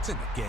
It's in the game.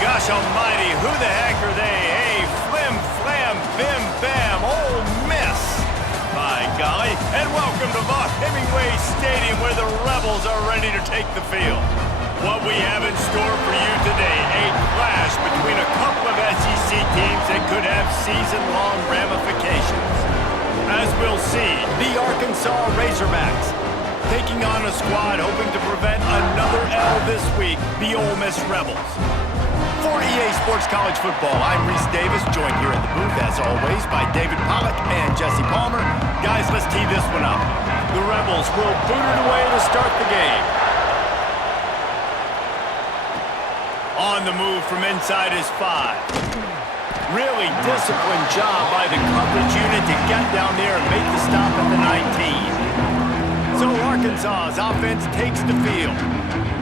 Gosh almighty, who the heck are they? Hey, flim, flam, bim, bam, Ole Miss. My golly, and welcome to Vaught Hemingway Stadium where the Rebels are ready to take the field. What we have in store for you today, a clash between a couple of SEC teams that could have season-long ramifications. As we'll see, the Arkansas Razorbacks taking on a squad hoping to prevent another L this week, the Ole Miss Rebels. For EA Sports College Football, I'm Reese Davis, joined here in the booth, as always, by David Pollack and Jesse Palmer. Guys, let's tee this one up. The Rebels will boot it away to start the game. On the move from inside is 5. Really disciplined job by the coverage unit to get down there and make the stop at the 19. So Arkansas's offense takes the field.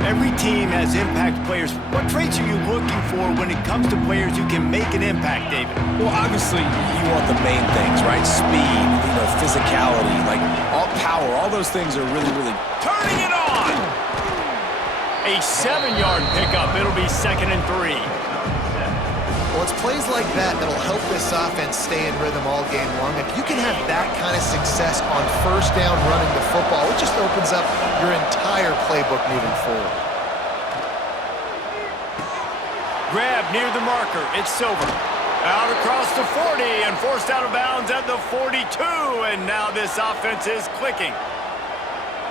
Every team has impact players. What traits are you looking for when it comes to players who can make an impact, David? Well, obviously, you want the main things, right? Speed, physicality, like all power, all those things are really, really... Turning it on! A 7-yard pickup. It'll be 2nd and 3. Well, it's plays like that that'll help this offense stay in rhythm all game long. If you can have that kind of success on first down running the football, it just opens up your entire playbook moving forward. Grab near the marker. It's Silver. Out across the 40 and forced out of bounds at the 42. And now this offense is clicking.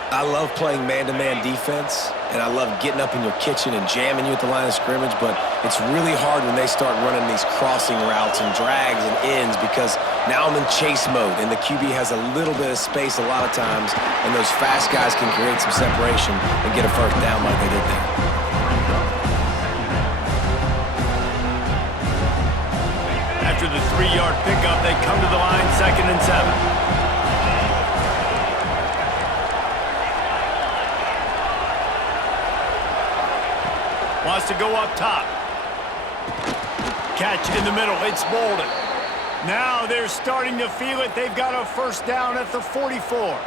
I love playing man-to-man defense, and I love getting up in your kitchen and jamming you at the line of scrimmage, but it's really hard when they start running these crossing routes and drags and ends because now I'm in chase mode, and the QB has a little bit of space a lot of times, and those fast guys can create some separation and get a first down like they did there. After After the 3-yard pickup, they come to the line 2nd and 7. Wants to go up top. Catch in the middle. It's Bolden. Now they're starting to feel it. They've got a first down at the 44.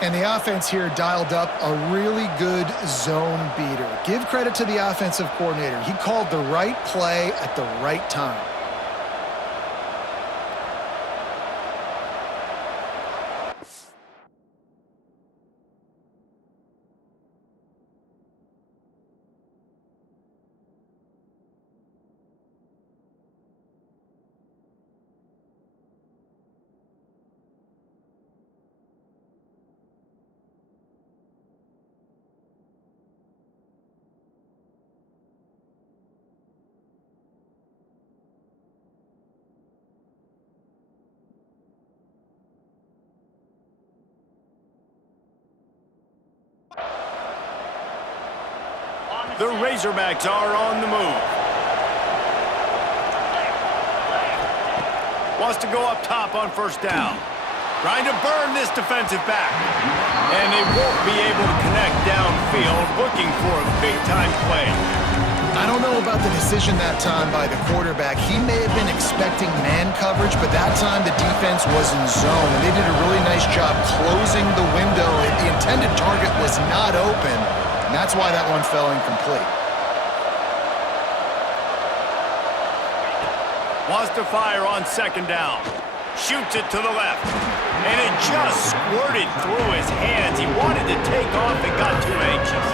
And the offense here dialed up a really good zone beater. Give credit to the offensive coordinator. He called the right play at the right time. The Razorbacks are on the move. Wants to go up top on first down. Trying to burn this defensive back. And they won't be able to connect downfield, looking for a big-time play. I don't know about the decision that time by the quarterback. He may have been expecting man coverage, but that time the defense was in zone, and they did a really nice job closing the window. The intended target was not open, and that's why that one fell incomplete. Wants to fire on second down. Shoots it to the left. And it just squirted through his hands. He wanted to take off and got too anxious.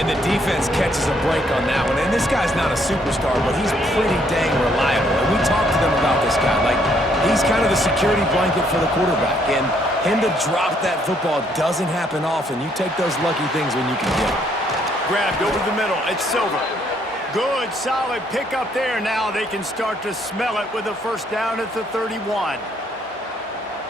And the defense catches a break on that one. And this guy's not a superstar, but he's pretty dang reliable. And we talked to them about this guy. Like, he's kind of the security blanket for the quarterback. And him to drop that football doesn't happen often. You take those lucky things when you can get it. Grabbed over the middle. It's Silver. Good, solid pick up there. Now they can start to smell it with a first down at the 31.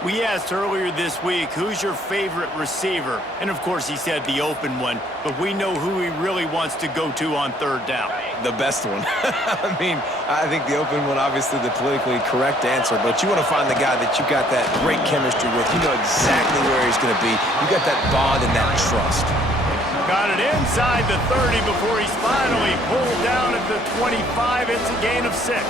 We asked earlier this week, who's your favorite receiver? And, of course, he said the open one, but we know who he really wants to go to on third down. The best one. I mean, I think the open one, obviously the politically correct answer, but you want to find the guy that you got that great chemistry with. You know exactly where he's going to be. You got that bond and that trust. Got it inside the 30 before he's finally pulled down at the 25. It's a gain of 6.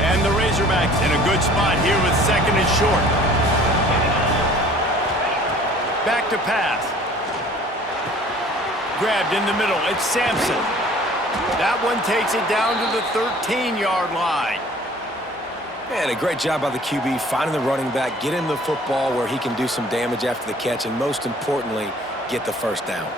And the Razorbacks in a good spot here with second and short. Back to pass. Grabbed in the middle. It's Sampson. That one takes it down to the 13-yard line. Man, a great job by the QB finding the running back, get him the football where he can do some damage after the catch, and most importantly, get the first down.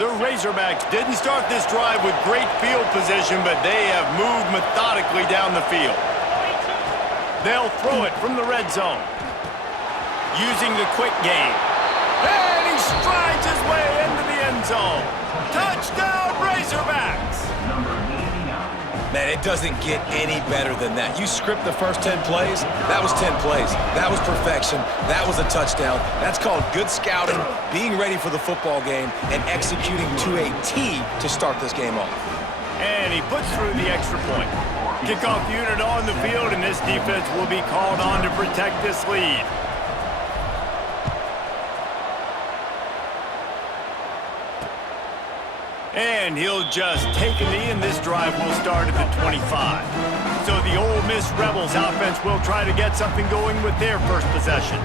The Razorbacks didn't start this drive with great field position, but they have moved methodically down the field. They'll throw it from the red zone. Using the quick game. And he strides his way into the end zone. Touchdown, Razorbacks! Man, it doesn't get any better than that. You script the first 10 plays, that was 10 plays. That was perfection. That was a touchdown. That's called good scouting, being ready for the football game, and executing to a T to start this game off. And he puts through the extra point. Kickoff unit on the field, and this defense will be called on to protect this lead. And he'll just take a knee, and this drive will start at the 25. So the Ole Miss Rebels offense will try to get something going with their first possession.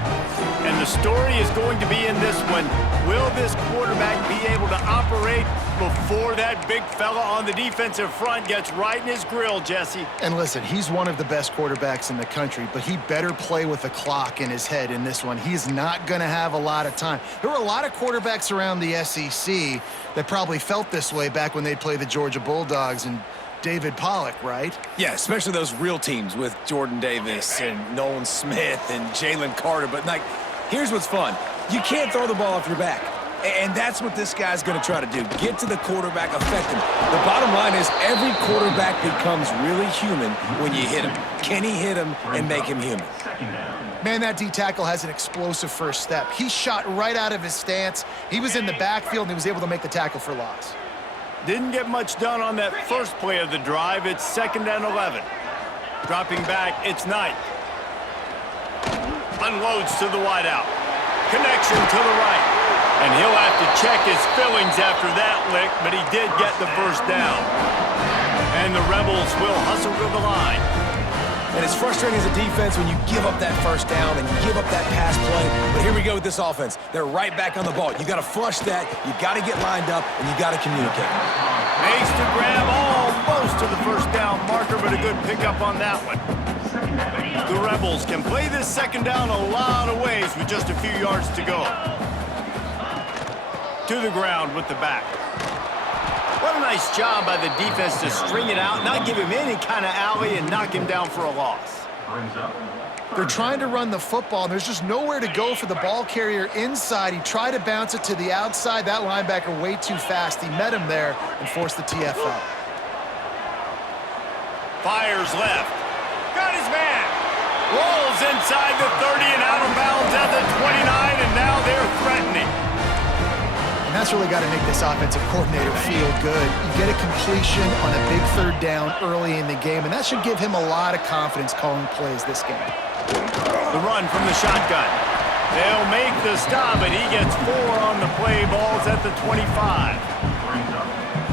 And the story is going to be in this one. Will this quarterback be able to operate before that big fella on the defensive front gets right in his grill, Jesse? And listen, he's one of the best quarterbacks in the country, but he better play with the clock in his head in this one. He's not going to have a lot of time. There were a lot of quarterbacks around the SEC that probably felt this way back when they played the Georgia Bulldogs and David Pollock, right? Yeah, especially those real teams with Jordan Davis and Nolan Smith and Jalen Carter. But, like, here's what's fun. You can't throw the ball off your back. And that's what this guy's going to try to do. Get to the quarterback, affect him. The bottom line is every quarterback becomes really human when you hit him. Can he hit him and make him human? Man, that D-tackle has an explosive first step. He shot right out of his stance. He was in the backfield, and he was able to make the tackle for loss. Didn't get much done on that first play of the drive. It's 2nd and 11. Dropping back, it's Knight. Unloads to the wideout. Connection to the right. And he'll have to check his fillings after that lick, but he did get the first down. And the Rebels will hustle to the line. And it's frustrating as a defense when you give up that first down and you give up that pass play. But here we go with this offense. They're right back on the ball. You got to flush that, you got to get lined up, and you got to communicate. Makes the grab almost to the first down marker, but a good pickup on that one. The Rebels can play this 2nd down a lot of ways with just a few yards to go. To the ground with the back. What a nice job by the defense to string it out, not give him any kind of alley, and knock him down for a loss. They're trying to run the football, and there's just nowhere to go for the ball carrier inside. He tried to bounce it to the outside. That linebacker way too fast. He met him there and forced the TFL. Fires left. Got his man. Rolls inside the 30 and out of bounds at the 29, and now they're threatening. And that's really got to make this offensive coordinator feel good. You get a completion on a big 3rd down early in the game, and that should give him a lot of confidence calling plays this game. The run from the shotgun. They'll make the stop, but he gets 4 on the play. Balls at the 25.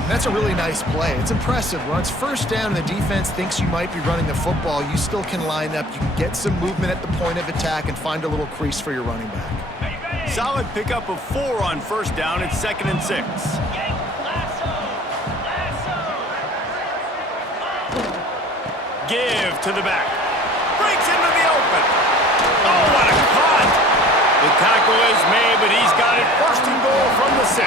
And that's a really nice play. It's impressive. When it's 1st down and the defense thinks you might be running the football, you still can line up. You can get some movement at the point of attack and find a little crease for your running back. Solid pickup of 4 on 1st down. It's 2nd and 6. Give to the back. Breaks into the open. Oh, what a cut. The tackle is made, but he's got it 1st and goal from the 6.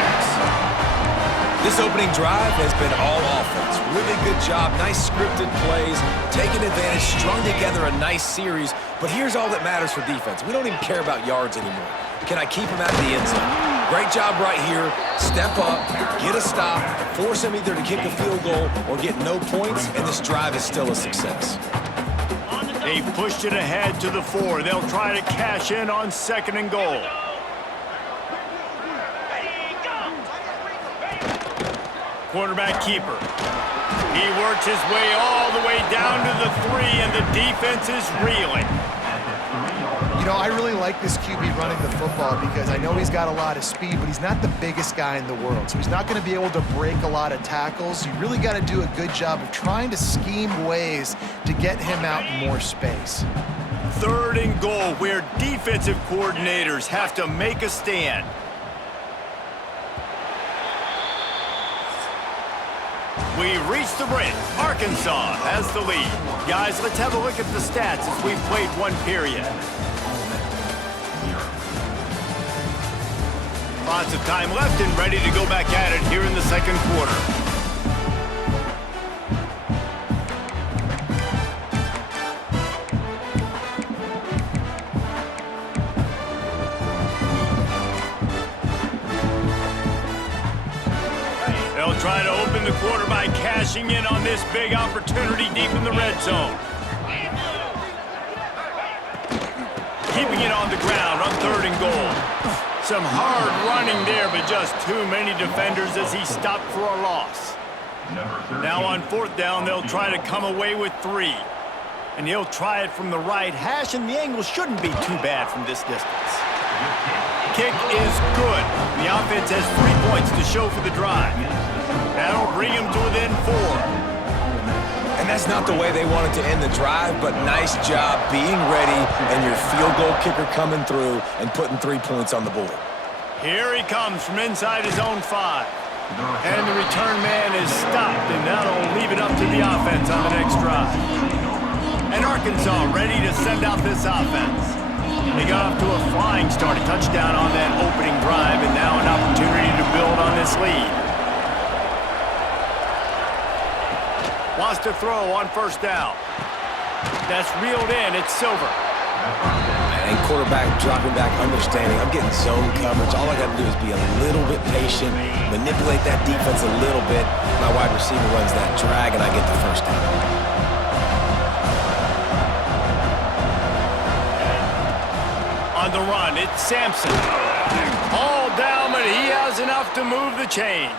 This opening drive has been all offense. Really good job, nice scripted plays, taking advantage, strung together a nice series. But here's all that matters for defense. We don't even care about yards anymore. Can I keep him out of the end zone? Great job right here. Step up, get a stop, force him either to kick a field goal or get no points, and this drive is still a success. They've pushed it ahead to the 4. They'll try to cash in on 2nd and goal. Quarterback keeper. He works his way all the way down to the 3, and the defense is reeling. You know, I really like this QB running the football because I know he's got a lot of speed, but he's not the biggest guy in the world. So he's not going to be able to break a lot of tackles. You really got to do a good job of trying to scheme ways to get him out in more space. 3rd and goal, where defensive coordinators have to make a stand. We've reached the break. Arkansas has the lead. Guys, let's have a look at the stats as we've played 1 period. Lots of time left and ready to go back at it here in the 2nd quarter. They'll try to open the quarter by cashing in on this big opportunity deep in the red zone. Keeping it on the ground on 3rd and goal. Some hard running there, but just too many defenders as he stopped for a loss. Now on 4th down, they'll try to come away with 3. And he'll try it from the right hash, and the angle shouldn't be too bad from this distance. Kick is good. The offense has 3 points to show for the drive. That'll bring him to within 4. And that's not the way they wanted to end the drive, but nice job being ready and your field goal kicker coming through and putting 3 points on the board. Here he comes from inside his own 5. And the return man is stopped, and that'll leave it up to the offense on the next drive. And Arkansas ready to send out this offense. They got off to a flying start, a touchdown on that opening drive, and now an opportunity to build on this lead. Wants to throw on 1st down. That's reeled in. It's Silver. and quarterback dropping back, understanding I'm getting zone coverage. All I got to do is be a little bit patient, manipulate that defense a little bit. My wide receiver runs that drag, and I get the first down. On the run, it's Sampson. All down, but he has enough to move the chains.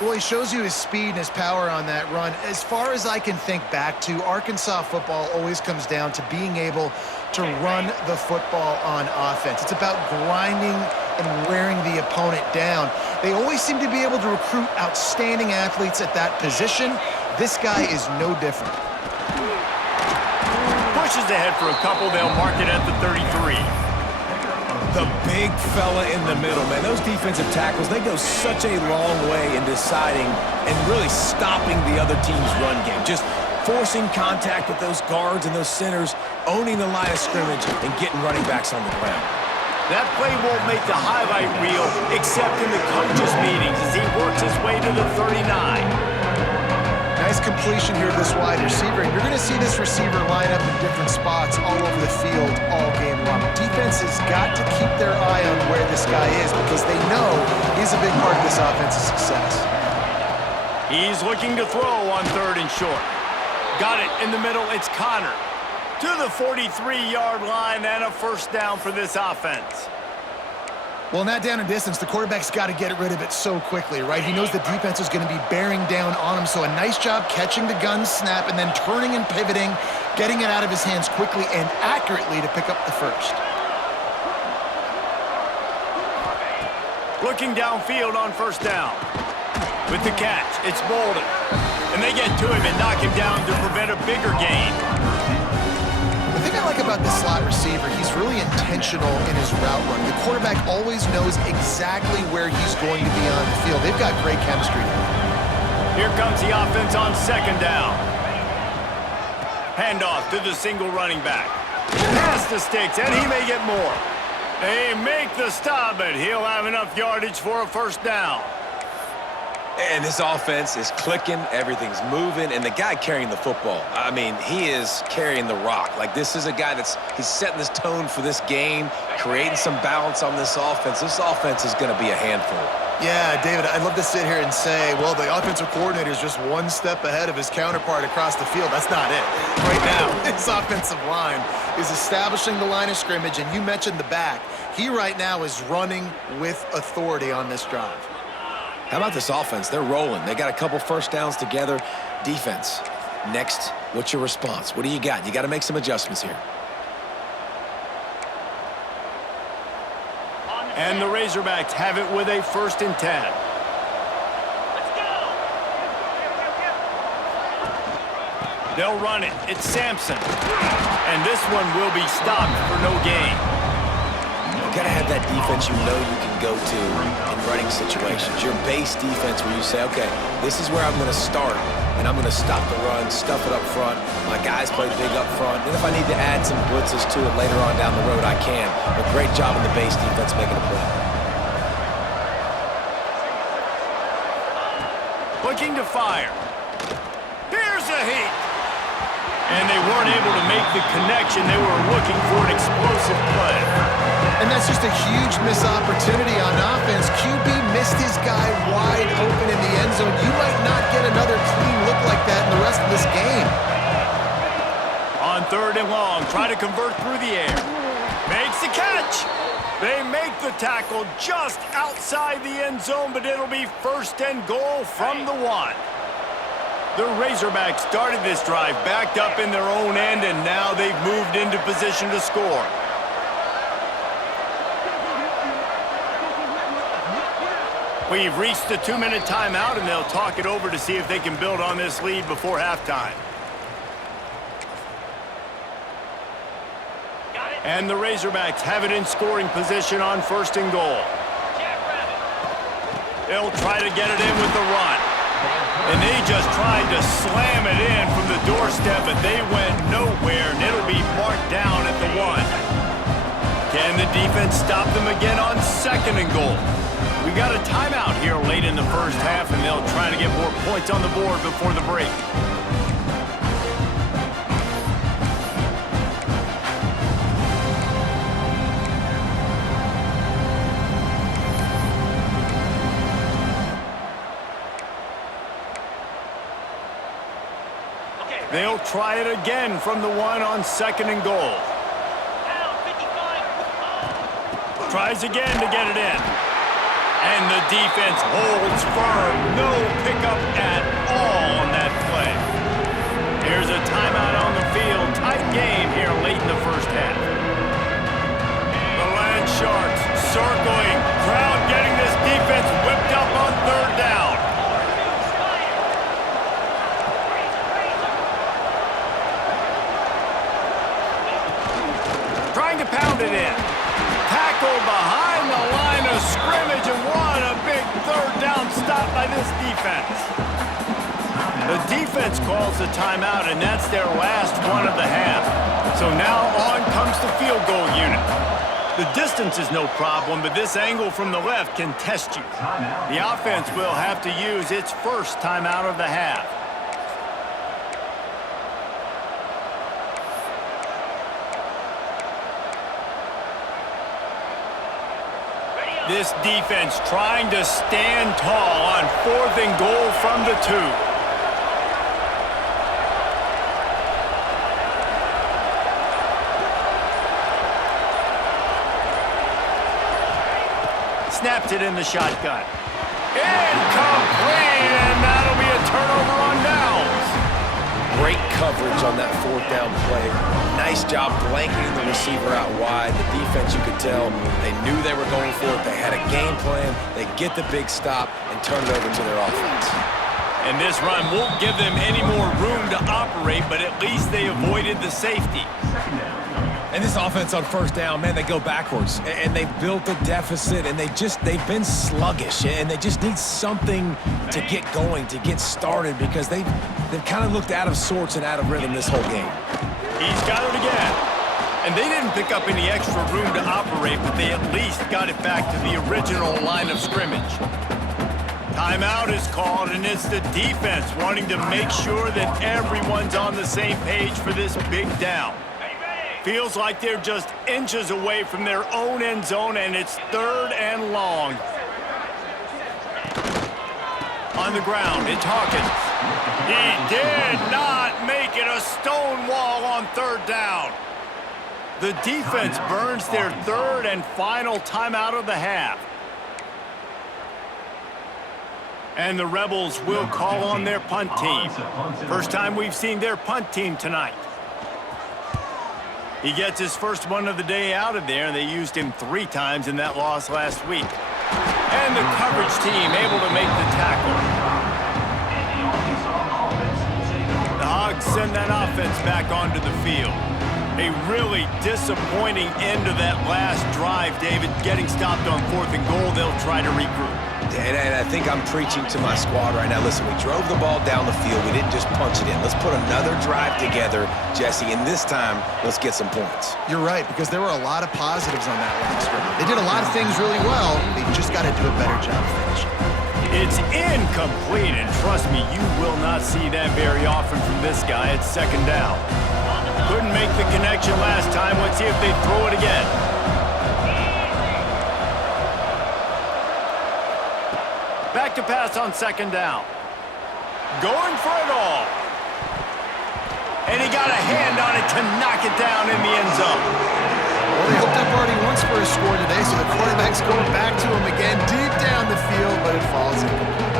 Well, he shows you his speed and his power on that run. As far as I can think back to, Arkansas football always comes down to being able to run the football on offense. It's about grinding and wearing the opponent down. They always seem to be able to recruit outstanding athletes at that position. This guy is no different. Pushes ahead for a couple. They'll mark it at the 33. The big fella in the middle, man. Those defensive tackles, they go such a long way in deciding and really stopping the other team's run game. Just forcing contact with those guards and those centers, owning the line of scrimmage, and getting running backs on the ground. That play won't make the highlight reel except in the coaches' meetings as he works his way to the 39. Nice completion here to this wide receiver, and you're going to see this receiver line up in different spots all over the field all game long. Defense has got to keep their eye on where this guy is because they know he's a big part of this offense's success. He's looking to throw on 3rd and short. Got it in the middle. It's Connor to the 43-yard line and a first down for this offense. Well, in that down and distance, the quarterback's got to get rid of it so quickly, right? He knows the defense is going to be bearing down on him, so a nice job catching the gun snap and then turning and pivoting, getting it out of his hands quickly and accurately to pick up the first. Looking downfield on first down. With the catch, it's Bolden. And they get to him and knock him down to prevent a bigger gain. The thing I like about this slot receiver, he's really intentional in his route run. The quarterback always knows exactly where he's going to be on the field. They've got great chemistry. Here comes the offense on 2nd down. Handoff to the single running back. Pass the sticks, and he may get more. They make the stop, but he'll have enough yardage for a first down. And this offense is clicking, everything's moving, and the guy carrying the football, I mean, he is carrying the rock. Like, this is a guy he's setting this tone for this game, creating some balance on this offense. This offense is going to be a handful. Yeah, David, I'd love to sit here and say, well, the offensive coordinator is just one step ahead of his counterpart across the field. That's not it. Right now, his offensive line is establishing the line of scrimmage, and you mentioned the back. He right now is running with authority on this drive. How about this offense? They're rolling. They got a couple first downs together. Defense. Next, what's your response? What do you got? You got to make some adjustments here. And the Razorbacks have it with a 1st and 10. Let's go. They'll run it. It's Sampson. And this one will be stopped for no gain. You got to have that defense you know you can go to in running situations. Your base defense where you say, okay, this is where I'm going to start, and I'm going to stop the run, stuff it up front. My guys play big up front. And if I need to add some blitzes to it later on down the road, I can. But great job in the base defense making a play. Looking to fire. Here's a heat. And they weren't able to make the connection. They were looking for an explosive play. And that's just a huge missed opportunity on offense. QB missed his guy wide open in the end zone. You might not get another clean look like that in the rest of this game. On 3rd and long, try to convert through the air. Makes the catch. They make the tackle just outside the end zone, but it'll be 1st and goal from the 1. The Razorbacks started this drive backed up in their own end, and now they've moved into position to score. We've reached the 2-minute timeout, and they'll talk it over to see if they can build on this lead before halftime. And the Razorbacks have it in scoring position on 1st and goal. They'll try to get it in with the run. And they just tried to slam it in from the doorstep, but they went nowhere, and it'll be marked down at the 1. Can the defense stop them again on 2nd and goal? We got a timeout here late in the first half, and they'll try to get more points on the board before the break. They'll try it again from the one on 2nd and goal. Tries again to get it in. And the defense holds firm. No pickup at all on that play. Here's a timeout on the field. Tight game here late in the first half. The Land Sharks circling. Crowd getting this defense whipped up on 3rd down. Trying to pound it in. Tackle behind the line of scrimmage, and what a big 3rd down stop by this defense. The defense calls the timeout, and that's their last one of the half. So now on comes the field goal unit. The distance is no problem, but this angle from the left can test you. The offense will have to use its first timeout of the half. This defense trying to stand tall on 4th and goal from the 2. Snaps it in the shotgun. Incomplete, and that'll be a turnover on downs. Great coverage on that 4th down play. Nice job blanketing the receiver out wide. The defense, you could tell, they knew they were going for it. They had a game plan. They get the big stop and turn it over to their offense. And this run won't give them any more room to operate, but at least they avoided the safety. And this offense on 1st down, man, they go backwards. And they've built a deficit, and they've been sluggish. And they just need something to get going, to get started, because they've kind of looked out of sorts and out of rhythm this whole game. He's got it again. And they didn't pick up any extra room to operate, but they at least got it back to the original line of scrimmage. Timeout is called, and it's the defense wanting to make sure that everyone's on the same page for this big down. Feels like they're just inches away from their own end zone, and it's 3rd and long. On the ground, it's Hawkins. He did not make it a stone wall on 3rd down. The defense burns their 3rd and final timeout of the half. And the Rebels will call on their punt team. First time we've seen their punt team tonight. He gets his first one of the day out of there, and they used him 3 times in that loss last week. And the coverage team able to make the tackle. The Hogs send that offense back onto the field. A really disappointing end to that last drive, David. Getting stopped on 4th and goal, they'll try to regroup. And I think I'm preaching to my squad right now. Listen, we drove the ball down the field. We didn't just punch it in. Let's put another drive together, Jesse, and this time, let's get some points. You're right, because there were a lot of positives on that line of scrimmage. They did a lot of things really well. They just got to do a better job finishing. It's incomplete, and trust me, you will not see that very often from this guy at 2nd down. Couldn't make the connection last time. Let's see if they throw it again. Back to pass on 2nd down. Going for it all. And he got a hand on it to knock it down in the end zone. Well, they hooked up already once for a score today, so the quarterback's going back to him again deep down the field, but it falls incomplete.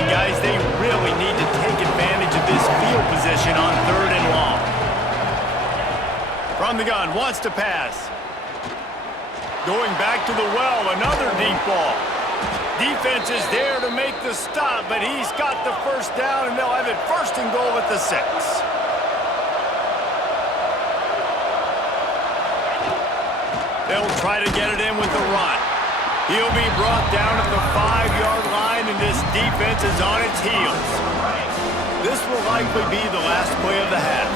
And guys, they really need to take advantage of this field position on 3rd and long. From the gun, wants to pass. Going back to the well, another deep ball. Defense is there to make the stop, but he's got the 1st down, and they'll have it 1st and goal at the 6. They'll try to get it in with the run. He'll be brought down at the 5-yard line, and this defense is on its heels. This will likely be the last play of the half.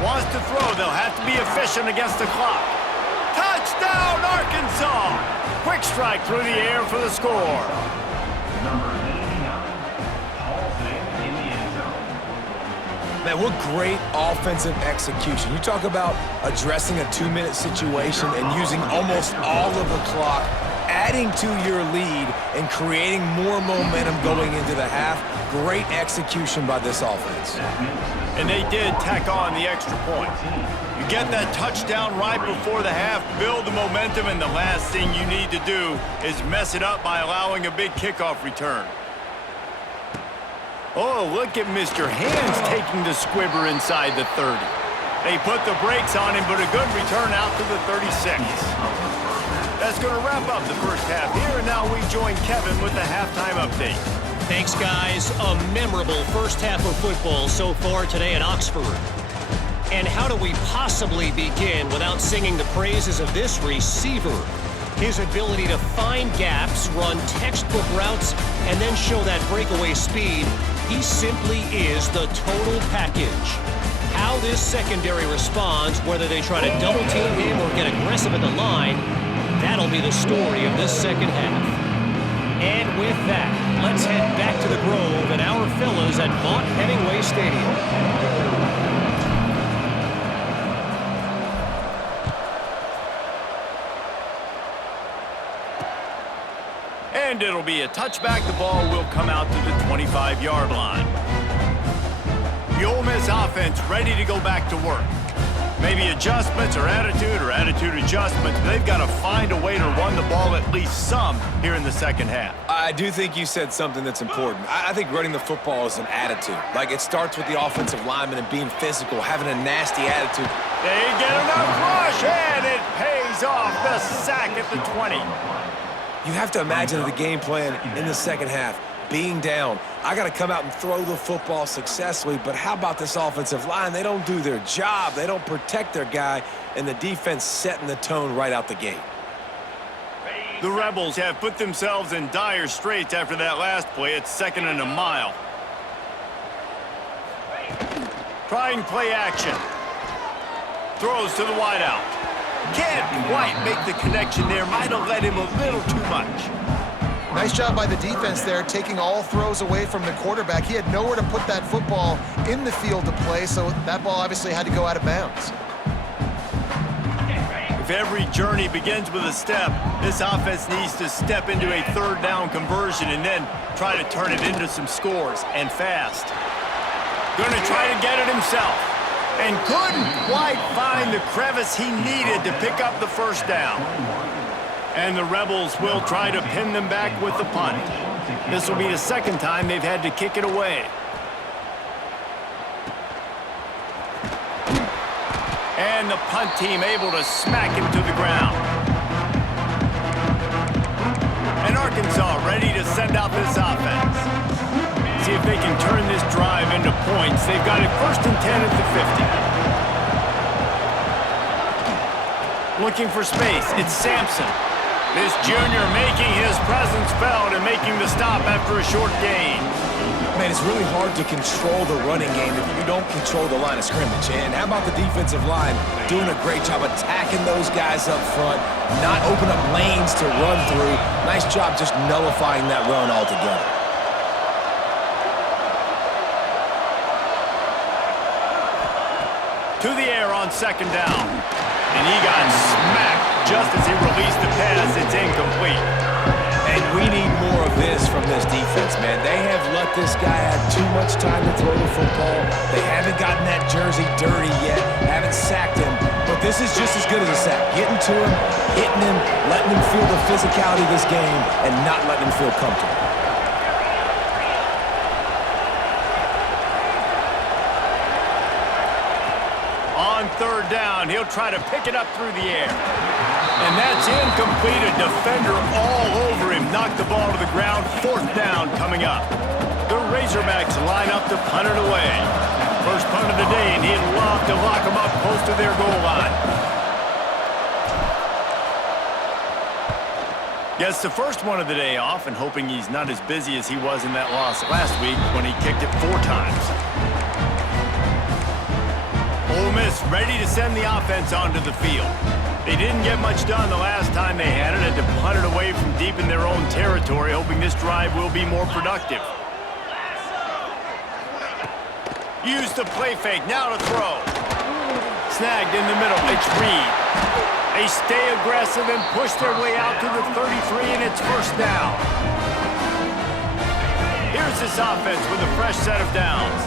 Wants to throw. They'll have to be efficient against the clock. Touchdown, Arkansas! Quick strike through the air for the score. Man, what great offensive execution. You talk about addressing a 2-minute situation and using almost all of the clock adding to your lead and creating more momentum going into the half. Great execution by this offense. And they did tack on the extra point. You get that touchdown right before the half, build the momentum, and the last thing you need to do is mess it up by allowing a big kickoff return. Oh, look at Mr. Hands taking the squibber inside the 30. They put the brakes on him, but a good return out to the 36. That's going to wrap up the first half here, and now we join Kevin with the halftime update. Thanks, guys. A memorable first half of football so far today at Oxford. And how do we possibly begin without singing the praises of this receiver? His ability to find gaps, run textbook routes, and then show that breakaway speed. He simply is the total package. How this secondary responds, whether they try to double team him or get aggressive at the line, that'll be the story of this second half. And with that, let's head back to the Grove and our fellas at Vaught Hemingway Stadium. And it'll be a touchback. The ball will come out to the 25-yard line. The Ole Miss offense ready to go back to work. Maybe adjustments or attitude adjustments. They've got to find a way to run the ball at least some here in the second half. I do think you said something that's important. I think running the football is an attitude. Like, it starts with the offensive lineman and being physical, having a nasty attitude. They get enough rush, and it pays off. The sack at the 20. You have to imagine the game plan in the second half. Being down, I got to come out and throw the football successfully, but how about this offensive line? They don't do their job. They don't protect their guy, and the defense setting the tone right out the gate. The Rebels have put themselves in dire straits after that last play. It's 2nd and a mile. Trying play action. Throws to the wideout. Can't quite make the connection there. Might have led him a little too much. Nice job by the defense there, taking all throws away from the quarterback. He had nowhere to put that football in the field to play, so that ball obviously had to go out of bounds. If every journey begins with a step, this offense needs to step into a third down conversion and then try to turn it into some scores, and fast. Going to try to get it himself, and couldn't quite find the crevice he needed to pick up the first down. And the Rebels will try to pin them back with the punt. This will be the second time they've had to kick it away. And the punt team able to smack him to the ground. And Arkansas ready to send out this offense. See if they can turn this drive into points. They've got it 1st and 10 at the 50. Looking for space. It's Sampson. This junior making his presence felt and making the stop after a short gain. Man, it's really hard to control the running game if you don't control the line of scrimmage. And how about the defensive line doing a great job attacking those guys up front, not open up lanes to run through. Nice job just nullifying that run altogether. To the air on 2nd down. And he got smacked just as he released the pass. It's incomplete. And we need more of this from this defense, man. They have let this guy have too much time to throw the football. They haven't gotten that jersey dirty yet, haven't sacked him. But this is just as good as a sack. Getting to him, hitting him, letting him feel the physicality of this game, and not letting him feel comfortable. On 3rd down, he'll try to pick it up through the air. And that's incomplete. A defender all over him. Knocked the ball to the ground. 4th down coming up. The Razorbacks line up to punt it away. First punt of the day, and he'd love to lock them up close to their goal line. Gets the first one of the day off, and hoping he's not as busy as he was in that loss last week when he kicked it 4 times. Ole Miss ready to send the offense onto the field. They didn't get much done the last time they had it, to punt it away from deep in their own territory, hoping this drive will be more productive. Use the play fake, now to throw. Snagged in the middle, it's Reed. They stay aggressive and push their way out to the 33, and it's first down. Here's this offense with a fresh set of downs.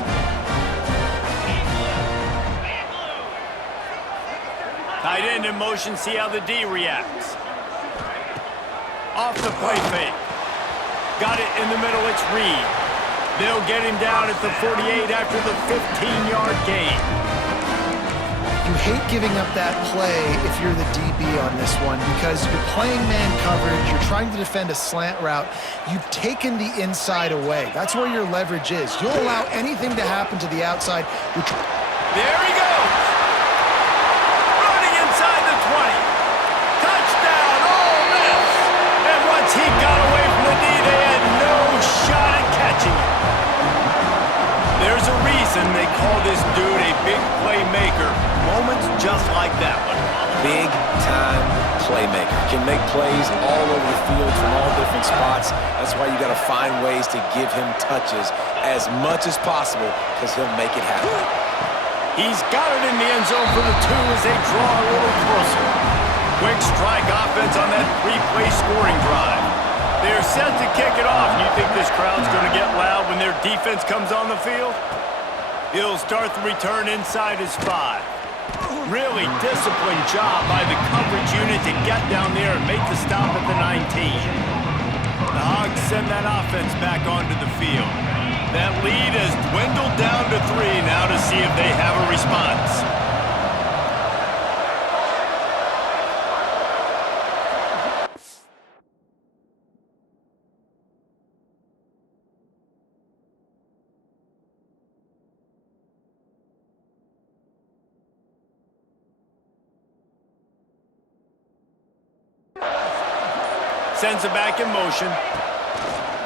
Tight end in motion, see how the D reacts. Off the play fake. Got it in the middle, it's Reed. They'll get him down at the 48 after the 15-yard gain. You hate giving up that play if you're the DB on this one because you're playing man coverage, you're trying to defend a slant route. You've taken the inside away. That's where your leverage is. You'll allow anything to happen to the outside. There he goes! Running inside the 20. Touchdown, Ole Miss! And once he got away from the knee, they had no shot at catching him. There's a reason they call this dude a big playmaker. Moments just like that one. Big-time playmaker. Can make plays all over the field from all different spots. That's why you got to find ways to give him touches as much as possible because he'll make it happen. He's got it in the end zone for the 2 as they draw a little closer. Quick strike offense on that 3-play scoring drive. They're set to kick it off. You think this crowd's going to get loud when their defense comes on the field? He'll start the return inside his 5. Really disciplined job by the coverage unit to get down there and make the stop at the 19. The Hogs send that offense back onto the field. That lead has dwindled down to 3 now to see if they have a response. Sends it back in motion.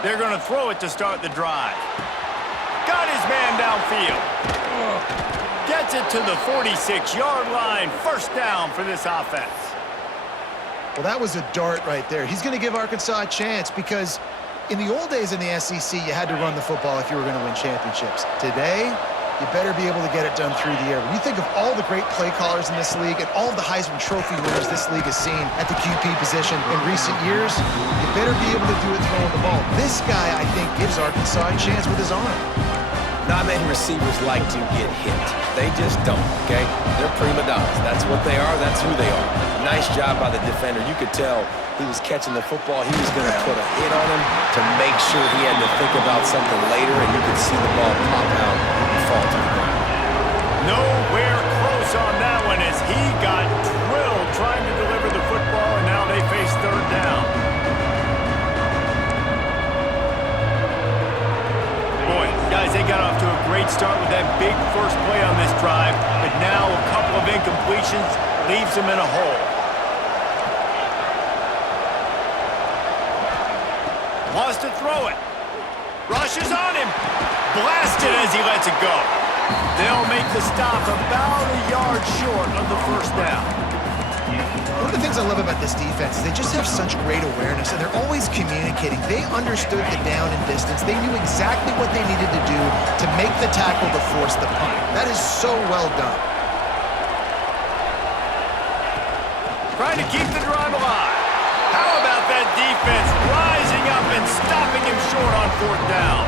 They're going to throw it to start the drive. Got his man downfield. Gets it to the 46-yard line. First down for this offense. Well, that was a dart right there. He's going to give Arkansas a chance because in the old days in the SEC, you had to run the football if you were going to win championships. Today, you better be able to get it done through the air. When you think of all the great play callers in this league and all of the Heisman Trophy winners this league has seen at the QP position in recent years, you better be able to do it throwing the ball. This guy, I think, gives Arkansas a chance with his arm. Not many receivers like to get hit. They just don't, okay? They're prima donnas. That's what they are. That's who they are. Nice job by the defender. You could tell he was catching the football. He was going to put a hit on him to make sure he had to think about something later, and you could see the ball pop out and fall to the ground. Nowhere close on that one as he got drilled trying to deliver the football, and now they face third down. Boy, guys, they got off to a great start with that big first play on this drive, but now a couple of incompletions leaves them in a hole. Wants to throw it. Rushes on him. Blasted as he lets it go. They'll make the stop about a yard short of the first down. One of the things I love about this defense is they just have such great awareness, and they're always communicating. They understood the down and distance. They knew exactly what they needed to do to make the tackle to force the punt. That is so well done. Trying to keep the drive alive. How about that defense rising up and stopping him short on fourth down?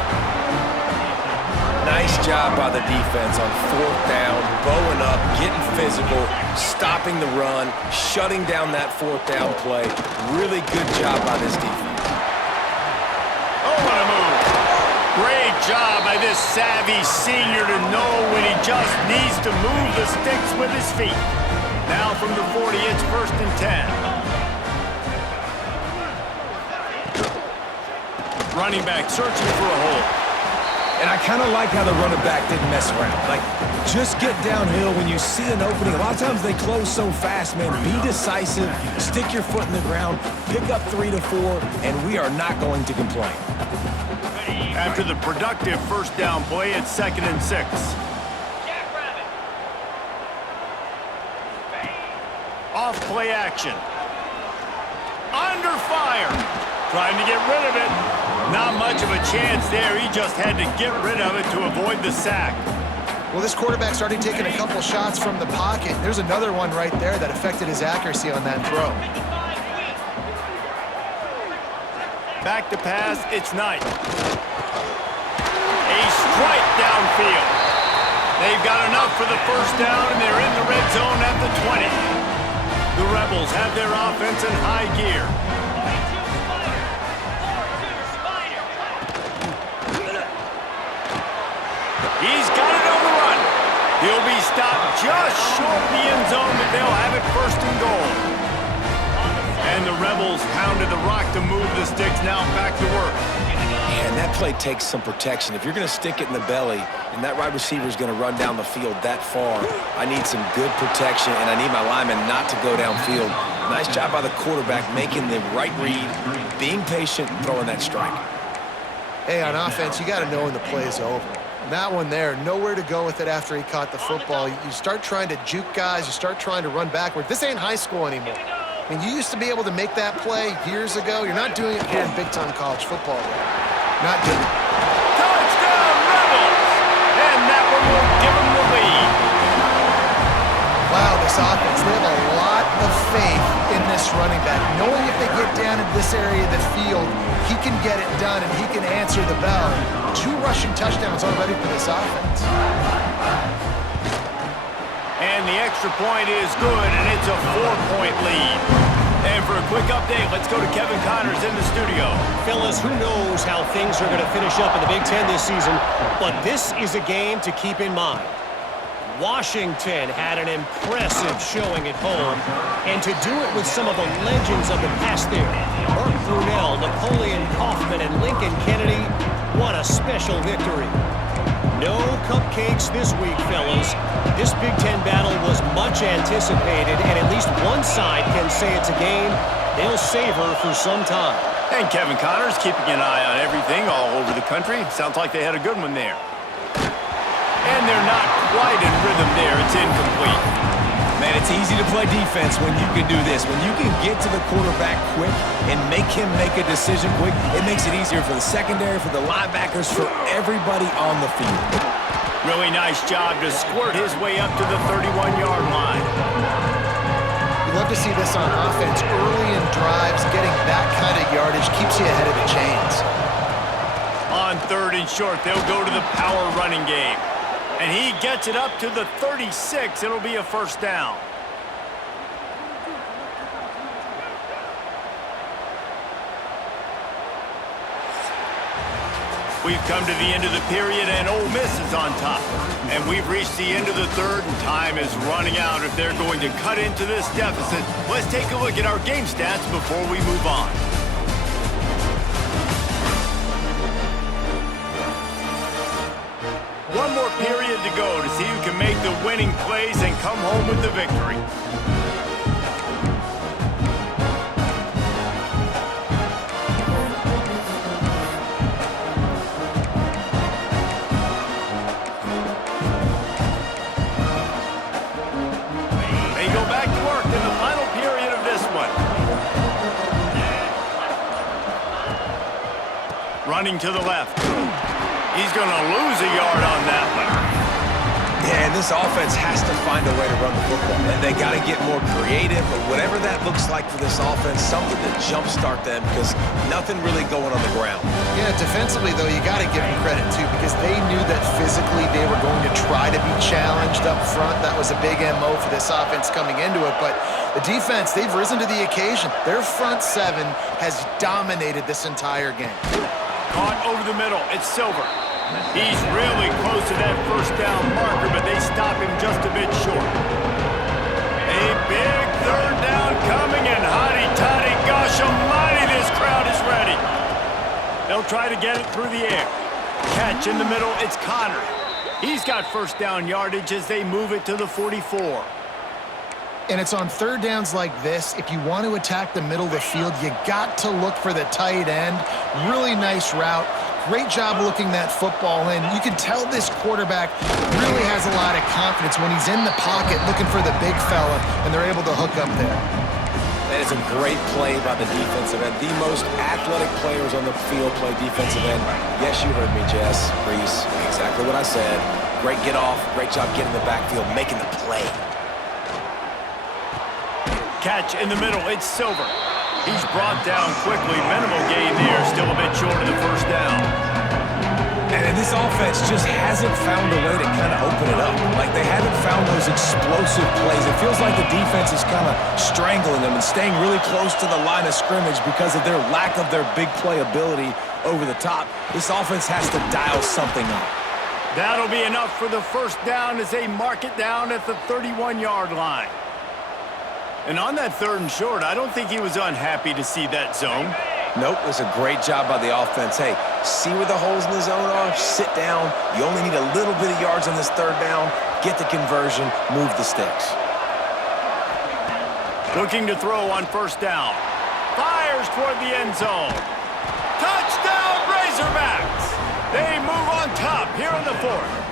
Nice job by the defense on fourth down, bowing up, getting physical, stopping the run, shutting down that fourth down play. Really good job by this defense. Oh, what a move. Great job by this savvy senior to know when he just needs to move the sticks with his feet. Now from the 40, it's 1st and 10. Running back searching for a hole. And I kind of like how the running back didn't mess around. Like, just get downhill when you see an opening. A lot of times they close so fast, man. Be decisive, stick your foot in the ground, pick up 3 to 4, and we are not going to complain. After the productive first down play, it's 2nd and 6. Off play action. Under fire. Trying to get rid of it. Not much of a chance there. He just had to get rid of it to avoid the sack. Well, this quarterback started taking a couple shots from the pocket. There's another one right there that affected his accuracy on that throw. Back to pass, it's Knight. A strike downfield. They've got enough for the first down, and they're in the red zone at the 20. The Rebels have their offense in high gear. He's got it on the run. He'll be stopped just short of the end zone, but they'll have it first and goal. And the Rebels pounded the rock to move the sticks, now back to work. Man, that play takes some protection. If you're going to stick it in the belly and that wide receiver is going to run down the field that far, I need some good protection, and I need my lineman not to go downfield. Nice job by the quarterback making the right read, being patient, and throwing that strike. Hey, on offense, you got to know when the play is over. And that one there, nowhere to go with it after he caught the football. You start trying to juke guys. You start trying to run backward. This ain't high school anymore. I mean, you used to be able to make that play years ago. You're not doing it here in big-time college football. Not doing it. Touchdown, Rebels! And that one will give them the lead. Wow, this offense, they have a lot of faith in this running back. Knowing if they get down in this area of the field, he can get it done and he can answer the bell. 2 rushing touchdowns already for this offense. And the extra point is good, and it's a 4-point lead. And for a quick update, let's go to Kevin Connors in the studio. Fellas, who knows how things are going to finish up in the Big Ten this season, but this is a game to keep in mind. Washington had an impressive showing at home, and to do it with some of the legends of the past there, Mark Brunell, Napoleon Kaufman, and Lincoln Kennedy, what a special victory. No cupcakes this week, fellas. This Big Ten battle was much anticipated, and at least one side can say it's a game they'll savor for some time. And Kevin Connors keeping an eye on everything all over the country. Sounds like they had a good one there. And they're not quite in rhythm there. It's incomplete. Man, it's easy to play defense when you can do this. When you can get to the quarterback quick and make him make a decision quick, it makes it easier for the secondary, for the linebackers, for everybody on the field. Really nice job to squirt his way up to the 31-yard line. You love to see this on offense. Early in drives, getting that kind of yardage keeps you ahead of the chains. On 3rd and short, they'll go to the power running game. And he gets it up to the 36. It'll be a first down. We've come to the end of the period, and Ole Miss is on top. And we've reached the end of the 3rd, and time is running out if they're going to cut into this deficit. Let's take a look at our game stats before we move on. One more period to go to see who can make the winning plays and come home with the victory. They go back to work in the final period of this one. Running to the left. He's going to lose a yard on that one. Yeah, and this offense has to find a way to run the football. And they got to get more creative, but whatever that looks like for this offense, something to jumpstart them because nothing really going on the ground. Yeah, defensively, though, you got to give them credit, too, because they knew that physically they were going to try to be challenged up front. That was a big MO for this offense coming into it. But the defense, they've risen to the occasion. Their front 7 has dominated this entire game. Caught over the middle. It's Silver. He's really close to that first down marker, but they stop him just a bit short. A big 3rd down coming, and hotty-toddy, gosh almighty, this crowd is ready. They'll try to get it through the air. Catch in the middle, it's Connor. He's got first down yardage as they move it to the 44. And it's on 3rd downs like this. If you want to attack the middle of the field, you got to look for the tight end. Really nice route. Great job looking that football in. You can tell this quarterback really has a lot of confidence when he's in the pocket looking for the big fella, and they're able to hook up there. That is a great play by the defensive end. The most athletic players on the field play defensive end. Yes, you heard me, Jess, Reese. Exactly what I said. Great get off, great job getting the backfield, making the play. Catch in the middle, it's Silver. He's brought down quickly, minimal gain there, still a bit short of the first down. And this offense just hasn't found a way to kind of open it up. Like, they haven't found those explosive plays. It feels like the defense is kind of strangling them and staying really close to the line of scrimmage because of their lack of their big play ability over the top. This offense has to dial something up. That'll be enough for the first down as they mark it down at the 31-yard line. And on that 3rd and short, I don't think he was unhappy to see that zone. Nope, it was a great job by the offense. Hey, see where the holes in the zone are? Sit down. You only need a little bit of yards on this 3rd down. Get the conversion, move the sticks. Looking to throw on 1st down. Fires toward the end zone. Touchdown, Razorbacks! They move on top here in the 4th.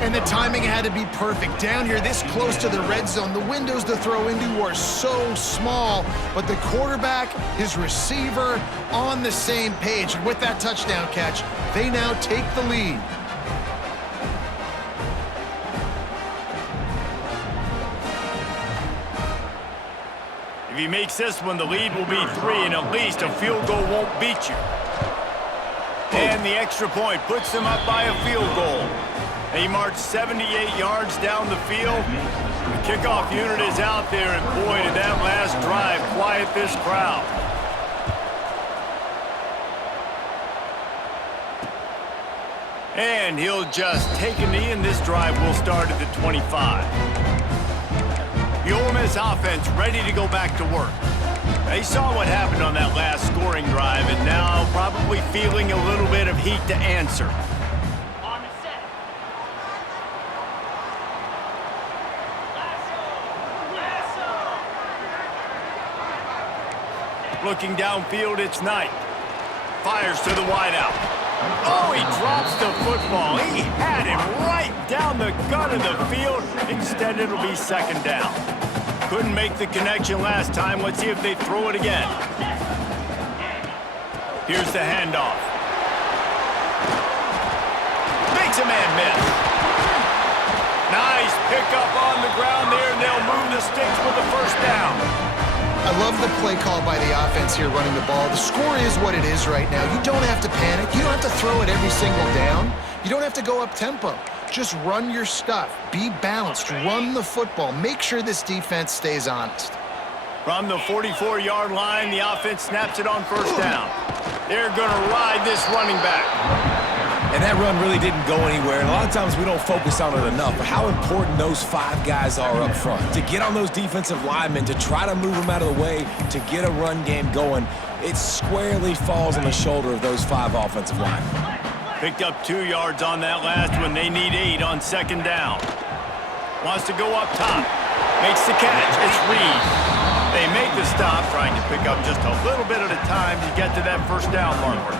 And the timing had to be perfect. Down here, this close to the red zone, the windows to throw into are so small, but the quarterback, his receiver, on the same page. And with that touchdown catch, they now take the lead. If he makes this one, the lead will be 3, and at least a field goal won't beat you. And the extra point puts them up by a field goal. They marched 78 yards down the field. The kickoff unit is out there, and boy, did that last drive quiet this crowd. And he'll just take a knee, and this drive will start at the 25. The Ole Miss offense ready to go back to work. They saw what happened on that last scoring drive, and now probably feeling a little bit of heat to answer. Looking downfield, it's Knight. Fires to the wideout. Oh, he drops the football. He had him right down the gut of the field. Instead, it'll be 2nd down. Couldn't make the connection last time. Let's see if they throw it again. Here's the handoff. Makes a man miss. Nice pickup on the ground there, and they'll move the sticks with the 1st down. I love the play call by the offense here running the ball. The score is what it is right now. You don't have to panic. You don't have to throw it every single down. You don't have to go up tempo. Just run your stuff. Be balanced. Run the football. Make sure this defense stays honest. From the 44-yard line, the offense snaps it on 1st down. They're going to ride this running back. And that run really didn't go anywhere, and a lot of times we don't focus on it enough, but how important those 5 guys are up front. To get on those defensive linemen, to try to move them out of the way, to get a run game going, it squarely falls on the shoulder of those 5 offensive linemen. Picked up 2 yards on that last one. They need 8 on 2nd down. Wants to go up top. Makes the catch. It's Reed. They make the stop, trying to pick up just a little bit at a time to get to that 1st down marker.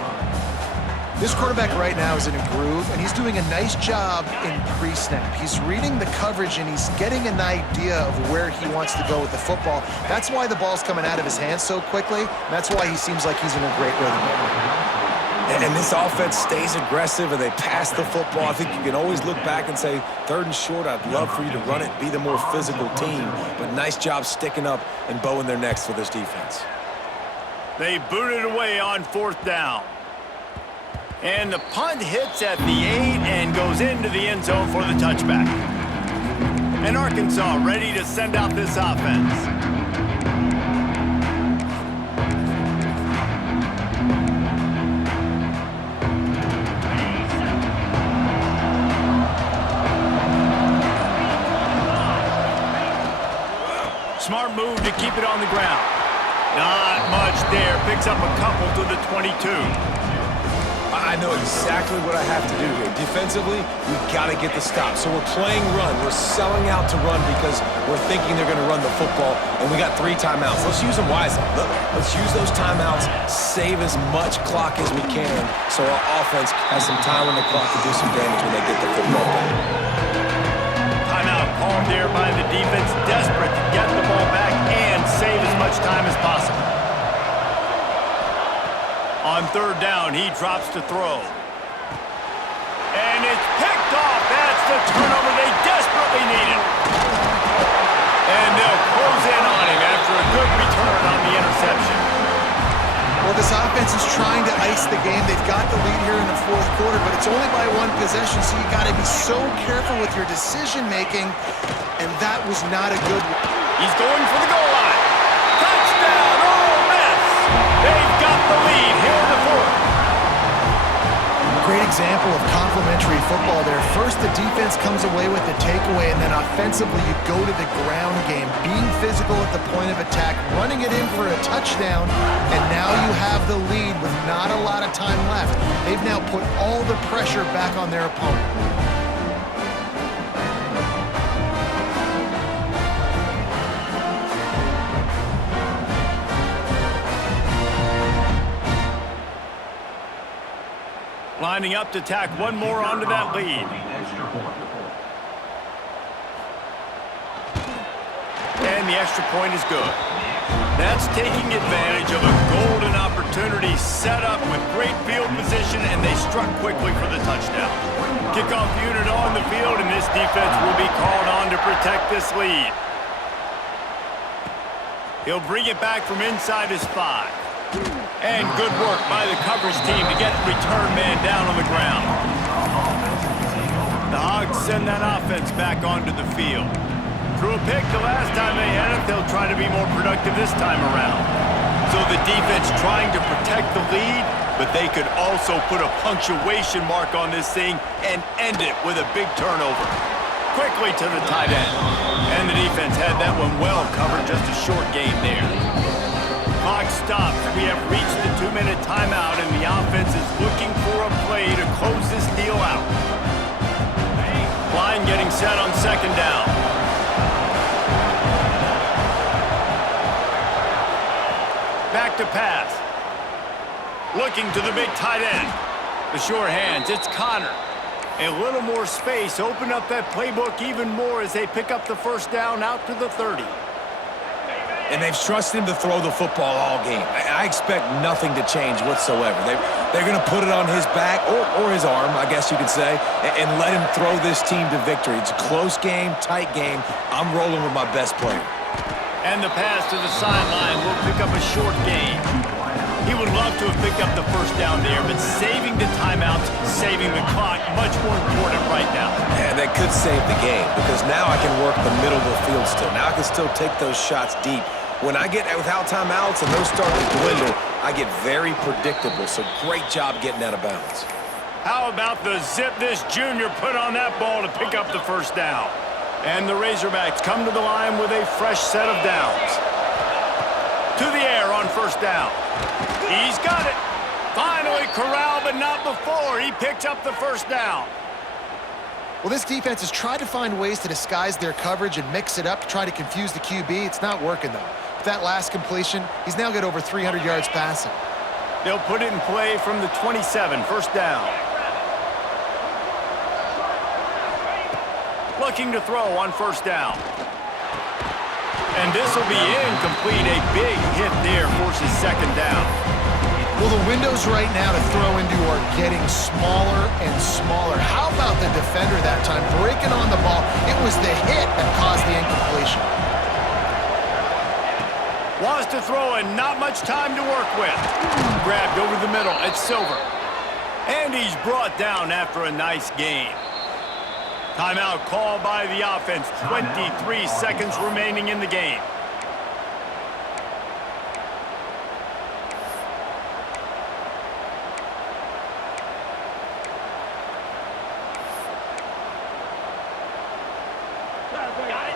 This quarterback right now is in a groove, and he's doing a nice job in pre-snap. He's reading the coverage, and he's getting an idea of where he wants to go with the football. That's why the ball's coming out of his hands so quickly, and that's why he seems like he's in a great rhythm. And this offense stays aggressive, and they pass the football. I think you can always look back and say, 3rd and short, I'd love for you to run it, be the more physical team. But nice job sticking up and bowing their necks for this defense. They boot it away on 4th down. And the punt hits at the 8 and goes into the end zone for the touchback. And Arkansas ready to send out this offense. Smart move to keep it on the ground. Not much there. Picks up a couple to the 22. I know exactly what I have to do here. Defensively, we've got to get the stop. So we're playing run. We're selling out to run because we're thinking they're going to run the football, and we got 3 timeouts. Let's use them wisely. Let's use those timeouts, save as much clock as we can so our offense has some time on the clock to do some damage when they get the football back. Timeout called there by the defense, desperate to get the ball back and save as much time as possible. On 3rd down, he drops to throw. And it's picked off the turnover they desperately needed. And they'll close in on him after a good return on the interception. Well, this offense is trying to ice the game. They've got the lead here in the fourth quarter, but it's only by one possession, so you got to be so careful with your decision-making, and that was not a good one. He's going for the goal line. Touchdown, Ole Miss! They've got the lead here in the fourth. Great example of complementary football there. First, the defense comes away with the takeaway, and then offensively, you go to the ground game, being physical at the point of attack, running it in for a touchdown, and now you have the lead with not a lot of time left. They've now put all the pressure back on their opponent. Lining up to tack one more onto that lead. And the extra point is good. That's taking advantage of a golden opportunity set up with great field position, and they struck quickly for the touchdown. Kickoff unit on the field, and this defense will be called on to protect this lead. He'll bring it back from inside his 5. And good work by the coverage team to get the return man down on the ground. The Hogs send that offense back onto the field. Threw a pick the last time they had it, they'll try to be more productive this time around. So the defense trying to protect the lead, but they could also put a punctuation mark on this thing and end it with a big turnover. Quickly to the tight end. And the defense had that one well covered, just a short game there. Clock stops. We have reached the 2-minute timeout, and the offense is looking for a play to close this deal out. Line getting set on second down. Back to pass. Looking to the big tight end. The sure hands. It's Connor. A little more space. Open up that playbook even more as they pick up the first down out to the 30. And they've trusted him to throw the football all game. I expect nothing to change whatsoever. They're going to put it on his back, or his arm, I guess you could say, and let him throw this team to victory. It's a close game, tight game. I'm rolling with my best player. And the pass to the sideline will pick up a short gain. He would love to have picked up the first down there, but saving the timeouts, saving the clock, much more important right now. And that could save the game, because now I can work the middle of the field still. Now I can still take those shots deep. When I get without timeouts and those start to dwindle, I get very predictable. So great job getting out of bounds. How about the zip this junior put on that ball to pick up the first down? And the Razorbacks come to the line with a fresh set of downs. To the air on first down. He's got it. Finally corralled, but not before. He picks up the first down. Well, this defense has tried to find ways to disguise their coverage and mix it up to try to confuse the QB. It's not working, though. With that last completion, he's now got over 300 yards passing. They'll put it in play from the 27, first down. Looking to throw on first down. And this will be incomplete. A big hit there forces second down. Well, the windows right now to throw into are getting smaller and smaller. How about the defender that time breaking on the ball? It was the hit that caused the incompletion. Wants to throw and not much time to work with. Grabbed over the middle. It's Silver. And he's brought down after a nice game. Timeout called by the offense. 23 seconds remaining in the game.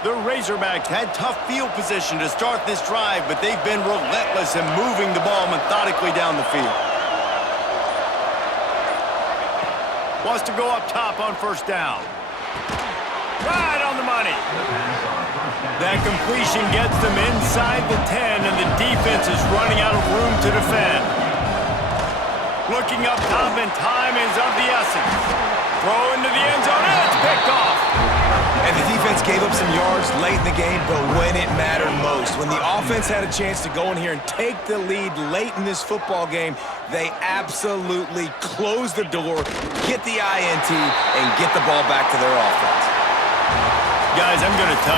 The Razorbacks had tough field position to start this drive, but they've been relentless in moving the ball methodically down the field. Wants to go up top on first down. Right on the money. That completion gets them inside the 10, and the defense is running out of room to defend. Looking up top, and time is of the essence. Throw into the end zone, and it's picked off. And the defense gave up some yards late in the game, but when it mattered most, when the offense had a chance to go in here and take the lead late in this football game, they absolutely closed the door, get the INT, and get the ball back to their offense. Guys, I'm going to tell you.